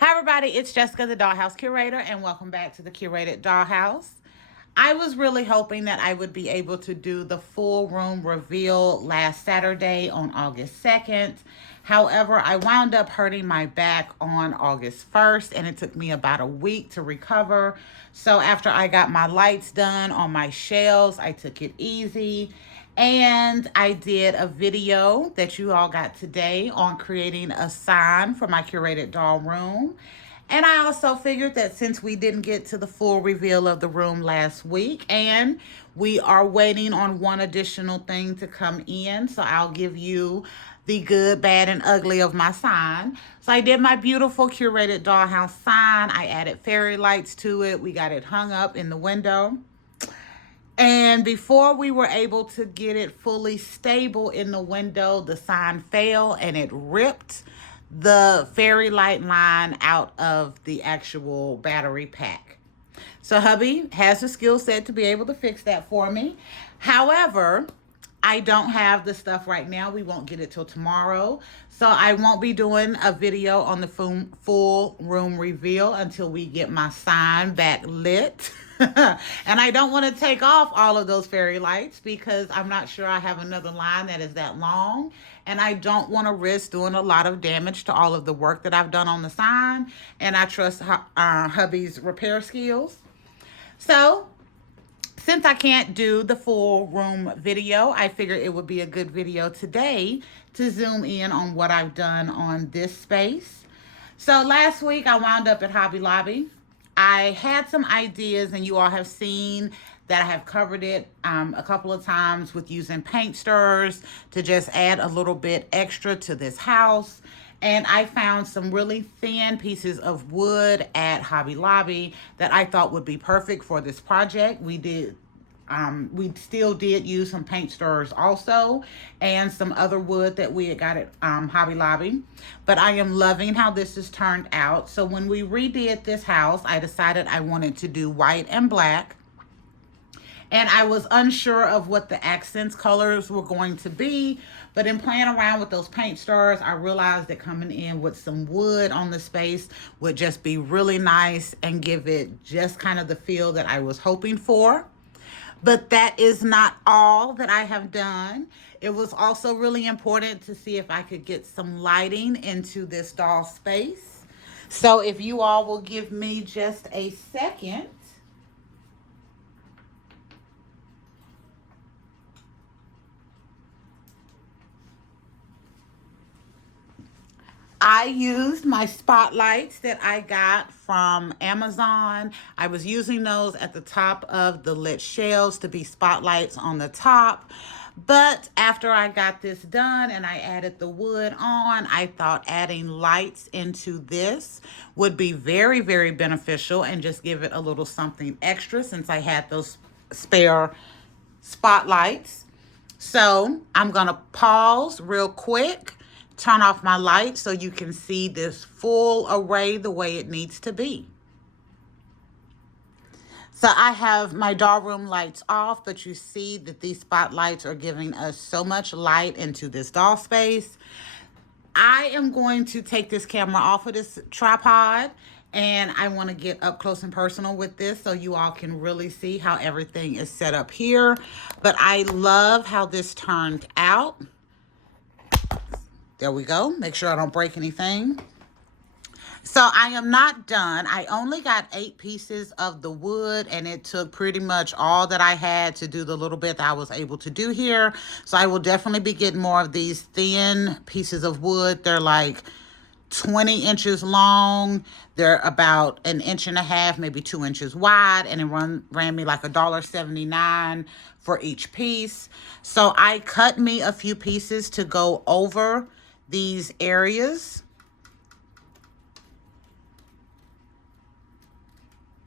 Hi, everybody. It's Jessica, the Dollhouse curator, and welcome back to the Curated Dollhouse. I was really hoping that I would be able to do the full room reveal last Saturday on August 2nd. However, I wound up hurting my back on August 1st, and it took me about a week to recover. So, after I got my lights done on my shelves, I took it easy. And I did a video that you all got today on creating a sign for my curated doll room. And I also figured that since we didn't get to the full reveal of the room last week, and we are waiting on one additional thing to come in, so I'll give you the good, bad, and ugly of my sign. So I did my beautiful curated dollhouse sign. I added fairy lights to it. We got it hung up in the window. And before we were able to get it fully stable in the window, the sign fell and it ripped the fairy light line out of the actual battery pack. So hubby has the skill set to be able to fix that for me. However, I don't have the stuff right now. We won't get it till tomorrow. So I won't be doing a video on the full room reveal until we get my sign back lit. And I don't want to take off all of those fairy lights because I'm not sure I have another line that is that long. And I don't want to risk doing a lot of damage to all of the work that I've done on the sign. And I trust hubby's repair skills. So since I can't do the full room video, I figured it would be a good video today to zoom in on what I've done on this space. So last week I wound up at Hobby Lobby. I had some ideas, and you all have seen that I have covered it a couple of times with using paint stirrers to just add a little bit extra to this house. And I found some really thin pieces of wood at Hobby Lobby that I thought would be perfect for this project. We still did use some paint stirrers also, and some other wood that we had got at Hobby Lobby. But I am loving how this has turned out. So when we redid this house, I decided I wanted to do white and black. And I was unsure of what the accents colors were going to be. But in playing around with those paint stirrers, I realized that coming in with some wood on the space would just be really nice and give it just kind of the feel that I was hoping for. But that is not all that I have done. It was also really important to see if I could get some lighting into this doll space. So if you all will give me just a second. I used my spotlights that I got from Amazon. I was using those at the top of the lit shelves to be spotlights on the top. But after I got this done and I added the wood on, I thought adding lights into this would be very, very beneficial and just give it a little something extra since I had those spare spotlights. So I'm going to pause real quick, turn off my lights so you can see this full array the way it needs to be. So I have my doll room lights off, but you see that these spotlights are giving us so much light into this doll space. I am going to take this camera off of this tripod, and I want to get up close and personal with this so you all can really see how everything is set up here. But I love how this turned out. There we go. Make sure I don't break anything. So I am not done. I only got 8 pieces of the wood, and it took pretty much all that I had to do the little bit that I was able to do here. So I will definitely be getting more of these thin pieces of wood. They're like 20 inches long. They're about 1.5 inches, maybe 2 inches wide, and it ran me like $1.79 for each piece. So I cut me a few pieces to go over these areas.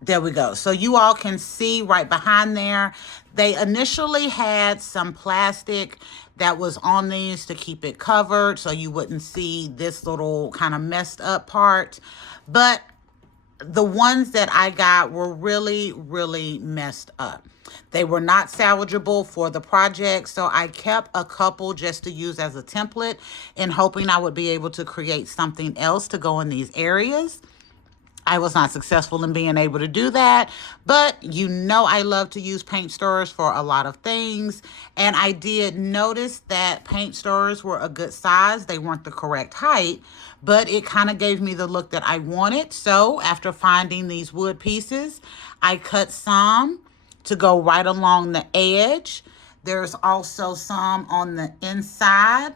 There we go. So you all can see right behind there, they initially had some plastic that was on these to keep it covered so you wouldn't see this little kind of messed up part. But the ones that I got were really, really messed up. They were not salvageable for the project, so I kept a couple just to use as a template and hoping I would be able to create something else to go in these areas. I was not successful in being able to do that, but you know I love to use paint stirrers for a lot of things, and I did notice that paint stirrers were a good size. They weren't the correct height, but it kind of gave me the look that I wanted. So after finding these wood pieces, I cut some to go right along the edge. There's also some on the inside,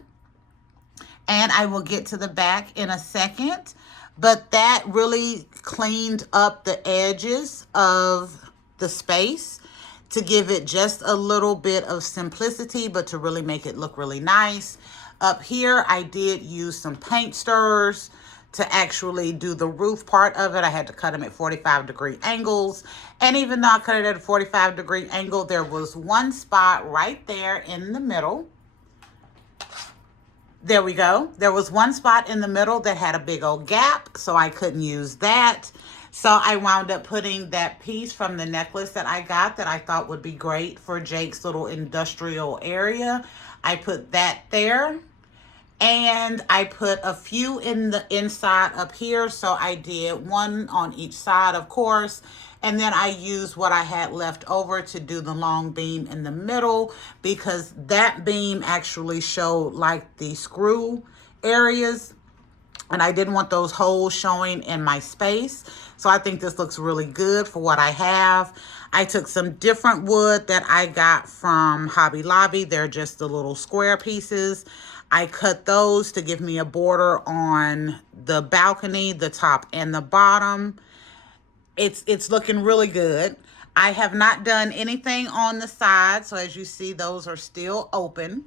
and I will get to the back in a second. But that really cleaned up the edges of the space to give it just a little bit of simplicity, but to really make it look really nice. Up here, I did use some paint stirrers to actually do the roof part of it. I had to cut them at 45-degree angles. And even though I cut it at a 45-degree angle, there was one spot right there in the middle. There we go. There was one spot in the middle that had a big old gap, so I couldn't use that. So I wound up putting that piece from the necklace that I got that I thought would be great for Jake's little industrial area. I put that there. And I put a few in the inside up here. So I did one on each side, of course. And then I used what I had left over to do the long beam in the middle, because that beam actually showed like the screw areas. And I didn't want those holes showing in my space. So I think this looks really good for what I have. I took some different wood that I got from Hobby Lobby. They're just the little square pieces. I cut those to give me a border on the balcony, the top and the bottom. It's looking really good. I have not done anything on the side. So as you see, those are still open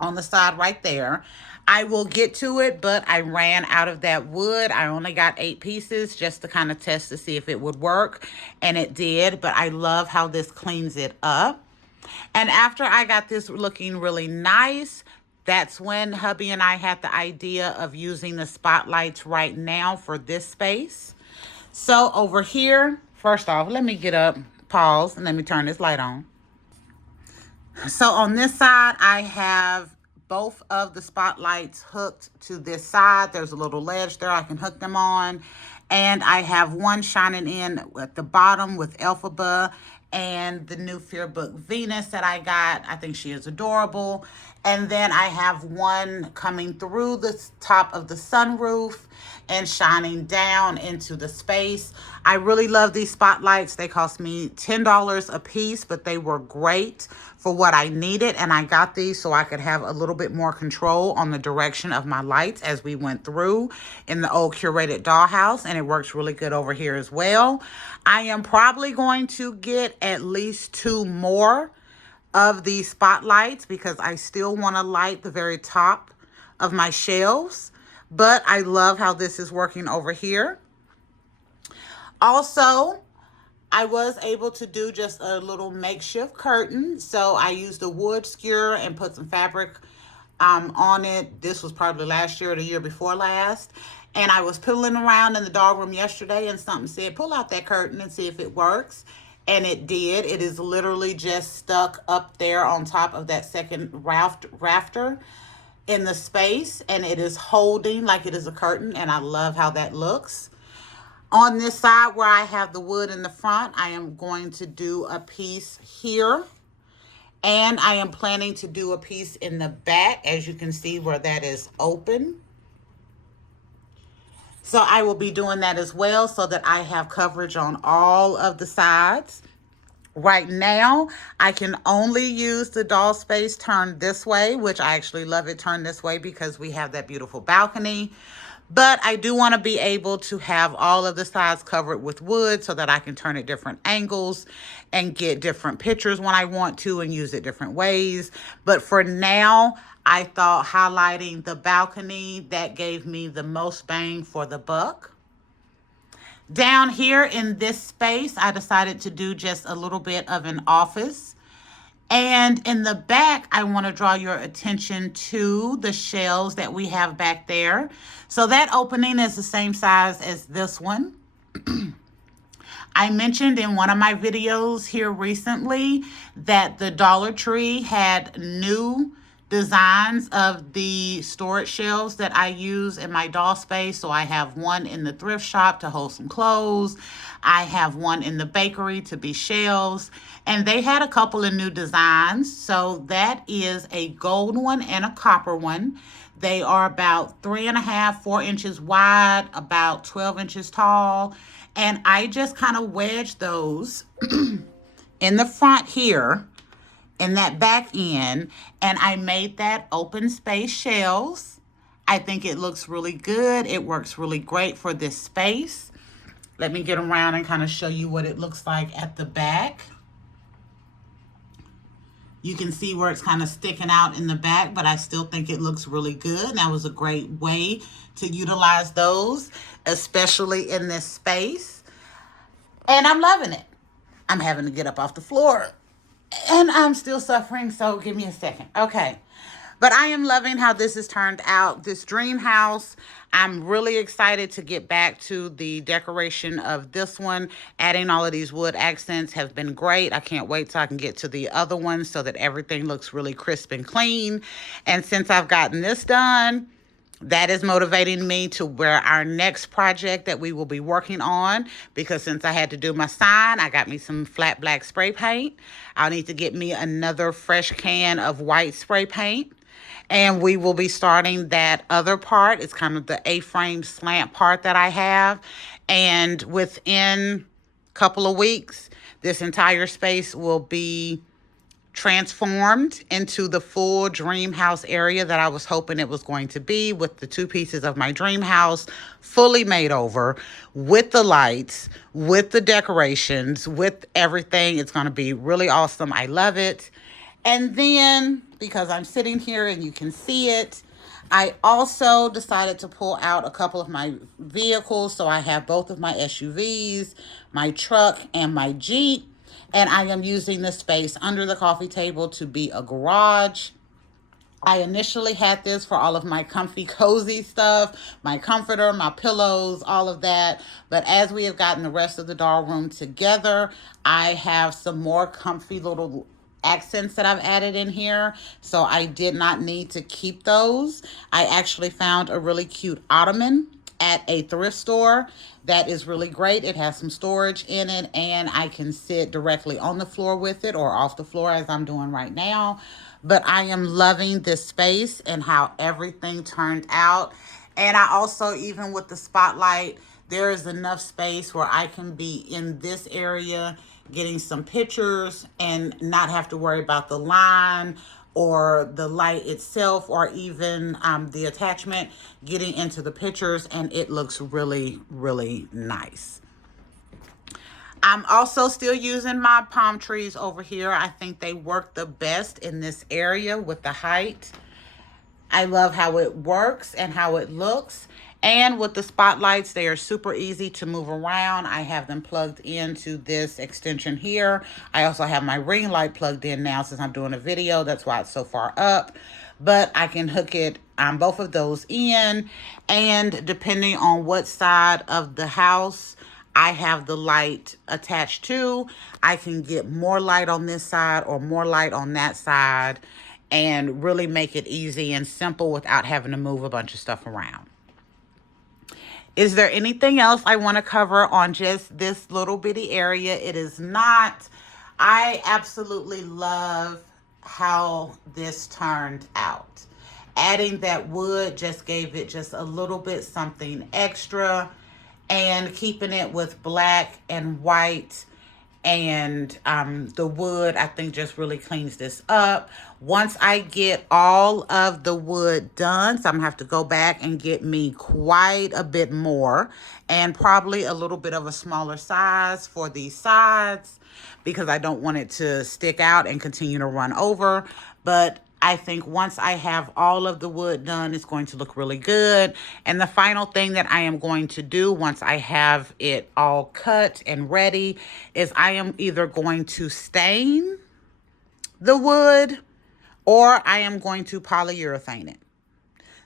on the side right there. I will get to it, but I ran out of that wood. I only got 8 pieces just to kind of test to see if it would work. And it did, but I love how this cleans it up. And after I got this looking really nice, that's when hubby and I had the idea of using the spotlights right now for this space. So over here, first off, let me get up, pause, and let me turn this light on. So on this side, I have both of the spotlights hooked to this side. There's a little ledge there I can hook them on. And I have one shining in at the bottom with Elphaba and the new Fear Book Venus that I got. I think she is adorable. And then I have one coming through the top of the sunroof and shining down into the space. I really love these spotlights. They cost me $10 a piece, but they were great for what I needed. And I got these so I could have a little bit more control on the direction of my lights as we went through in the old curated dollhouse. And it works really good over here as well. I am probably going to get at least 2 more of these spotlights because I still want to light the very top of my shelves. But I love how this is working over here. Also, I was able to do just a little makeshift curtain. So I used a wood skewer and put some fabric on it. This was probably last year or the year before last. And I was piddling around in the dog room yesterday and something said, pull out that curtain and see if it works. And it did. It is literally just stuck up there on top of that second rafter in the space, and it is holding like it is a curtain, and I love how that looks. On this side where I have the wood in the front, I am going to do a piece here, and I am planning to do a piece in the back, as you can see where that is open. So I will be doing that as well so that I have coverage on all of the sides. Right now, I can only use the doll space turned this way, which I actually love it turned this way because we have that beautiful balcony. But I do want to be able to have all of the sides covered with wood so that I can turn at different angles and get different pictures when I want to and use it different ways. But for now, I thought highlighting the balcony, that gave me the most bang for the buck. Down here in this space, I decided to do just a little bit of an office. And in the back, I want to draw your attention to the shelves that we have back there. So that opening is the same size as this one. I mentioned in one of my videos here recently that the Dollar Tree had new designs of the storage shelves that I use in my doll space. So I have one in the thrift shop to hold some clothes. I have one in the bakery to be shelves. And they had a couple of new designs. So that is a gold one and a copper one. They are about 3.5, 4 inches wide, about 12 inches tall. And I just kind of wedged those in the front here, in that back end, and I made that open space shelves. I think it looks really good. It works really great for this space. Let me get around and kind of show you what it looks like at the back. You can see where it's kind of sticking out in the back, but I still think it looks really good. And that was a great way to utilize those, especially in this space. And I'm loving it. I'm having to get up off the floor and I'm still suffering, so give me a second. Okay. But I am loving how this has turned out, this dream house. I'm really excited to get back to the decoration of this one. Adding all of these wood accents have been great. I can't wait till I can get to the other ones so that everything looks really crisp and clean. And since I've gotten this done, that is motivating me to where our next project that we will be working on, because since I had to do my sign, I got me some flat black spray paint. I'll need to get me another fresh can of white spray paint. And we will be starting that other part. It's kind of the A-frame slant part that I have. And within a couple of weeks, this entire space will be transformed into the full dream house area that I was hoping it was going to be, with the 2 pieces of my dream house fully made over, with the lights, with the decorations, with everything. It's going to be really awesome. I love it. And then, because I'm sitting here and you can see it, I also decided to pull out a couple of my vehicles. So I have both of my SUVs, my truck, and my Jeep. And I am using the space under the coffee table to be a garage. I initially had this for all of my comfy, cozy stuff, my comforter, my pillows, all of that. But as we have gotten the rest of the doll room together, I have some more comfy little accents that I've added in here. So I did not need to keep those. I actually found a really cute ottoman at a thrift store that is really great. It has some storage in it, and I can sit directly on the floor with it or off the floor as I'm doing right now. But I am loving this space and how everything turned out. And I also, even with the spotlight, there is enough space where I can be in this area getting some pictures and not have to worry about the line or the light itself, or even the attachment getting into the pictures, and it looks really, really nice. I'm also still using my palm trees over here. I think they work the best in this area with the height. I love how it works and how it looks. And with the spotlights, they are super easy to move around. I have them plugged into this extension here. I also have my ring light plugged in now since I'm doing a video. That's why it's so far up. But I can hook it on both of those in. And depending on what side of the house I have the light attached to, I can get more light on this side or more light on that side, and really make it easy and simple without having to move a bunch of stuff around. Is there anything else I want to cover on just this little bitty area? It is not. I absolutely love how this turned out. Adding that wood just gave it just a little bit something extra, and keeping it with black and white and the wood, I think, just really cleans this up. Once I get all of the wood done, so I'm gonna have to go back and get me quite a bit more, and probably a little bit of a smaller size for these sides, because I don't want it to stick out and continue to run over. But I think once I have all of the wood done, it's going to look really good. And the final thing that I am going to do once I have it all cut and ready is I am either going to stain the wood or I am going to polyurethane it.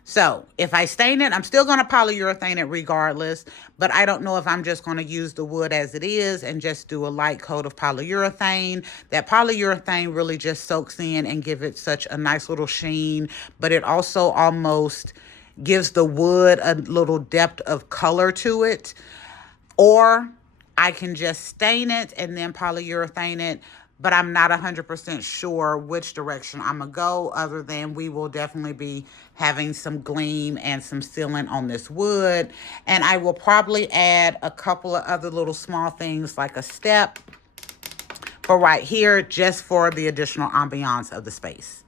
So if I stain it, I'm still going to polyurethane it regardless, but I don't know if I'm just going to use the wood as it is and just do a light coat of polyurethane. That polyurethane really just soaks in and give it such a nice little sheen, but it also almost gives the wood a little depth of color to it. Or I can just stain it and then polyurethane it, but I'm not 100% sure which direction I'm going to go, other than we will definitely be having some gleam and some sealant on this wood. And I will probably add a couple of other little small things like a step for right here, just for the additional ambiance of the space.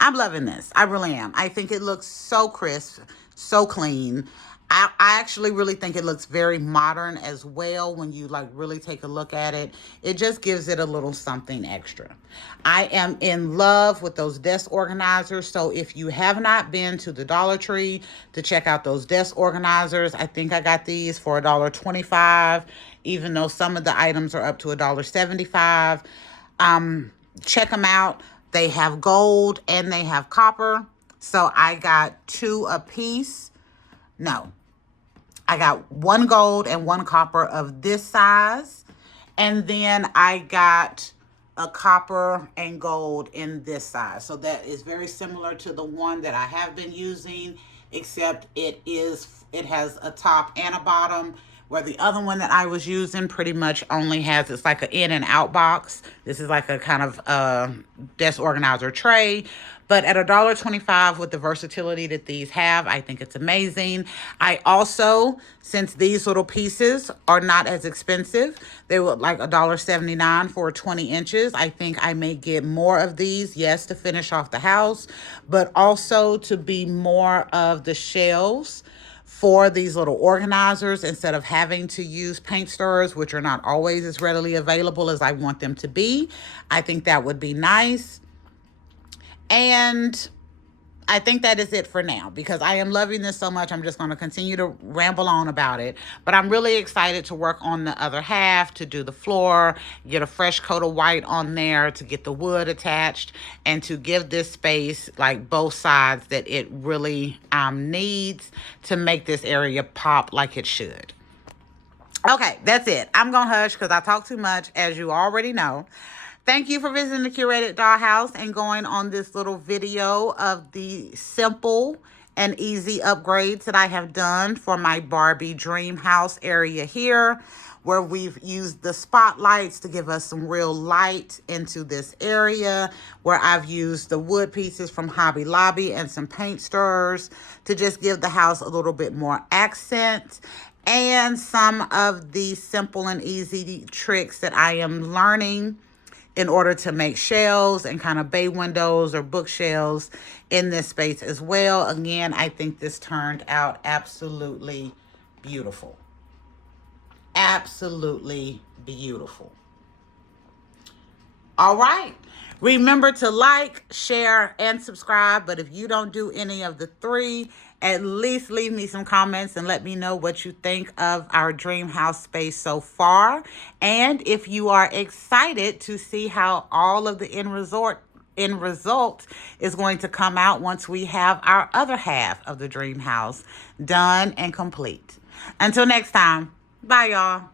I'm loving this. I really am. I think it looks so crisp, so clean. I actually really think it looks very modern as well when you like really take a look at it. It just gives it a little something extra. I am in love with those desk organizers. So if you have not been to the Dollar Tree to check out those desk organizers, I think I got these for $1.25, even though some of the items are up to $1.75. Check them out. They have gold and they have copper. So I got 2 a piece. No, I got 1 gold and 1 copper of this size. And then I got a copper and gold in this size. So that is very similar to the one that I have been using, except it has a top and a bottom, where the other one that I was using pretty much only has, it's like an in and out box. This is like a kind of desk organizer tray. But at $1.25 with the versatility that these have, I think it's amazing. I also, since these little pieces are not as expensive, they were like $1.79 for 20 inches. I think I may get more of these, yes, to finish off the house, but also to be more of the shelves for these little organizers, instead of having to use paint stirrers, which are not always as readily available as I want them to be. I think that would be nice. And I think that is it for now, because I am loving this so much. I'm just going to continue to ramble on about it. But I'm really excited to work on the other half, to do the floor, get a fresh coat of white on there, to get the wood attached, and to give this space like both sides that it really needs to make this area pop like it should. Okay, that's it. I'm going to hush because I talk too much, as you already know. Thank you for visiting the Curated Dollhouse and going on this little video of the simple and easy upgrades that I have done for my Barbie Dreamhouse area here, where we've used the spotlights to give us some real light into this area, where I've used the wood pieces from Hobby Lobby and some paint stirrers to just give the house a little bit more accent, and some of the simple and easy tricks that I am learning in order to make shelves and kind of bay windows or bookshelves in this space as well. Again, I think this turned out absolutely beautiful. Absolutely beautiful. All right. Remember to like, share, and subscribe. But if you don't do any of the 3, at least leave me some comments and let me know what you think of our dream house space so far. And if you are excited to see how all of the end result is going to come out once we have our other half of the dream house done and complete. Until next time, bye y'all.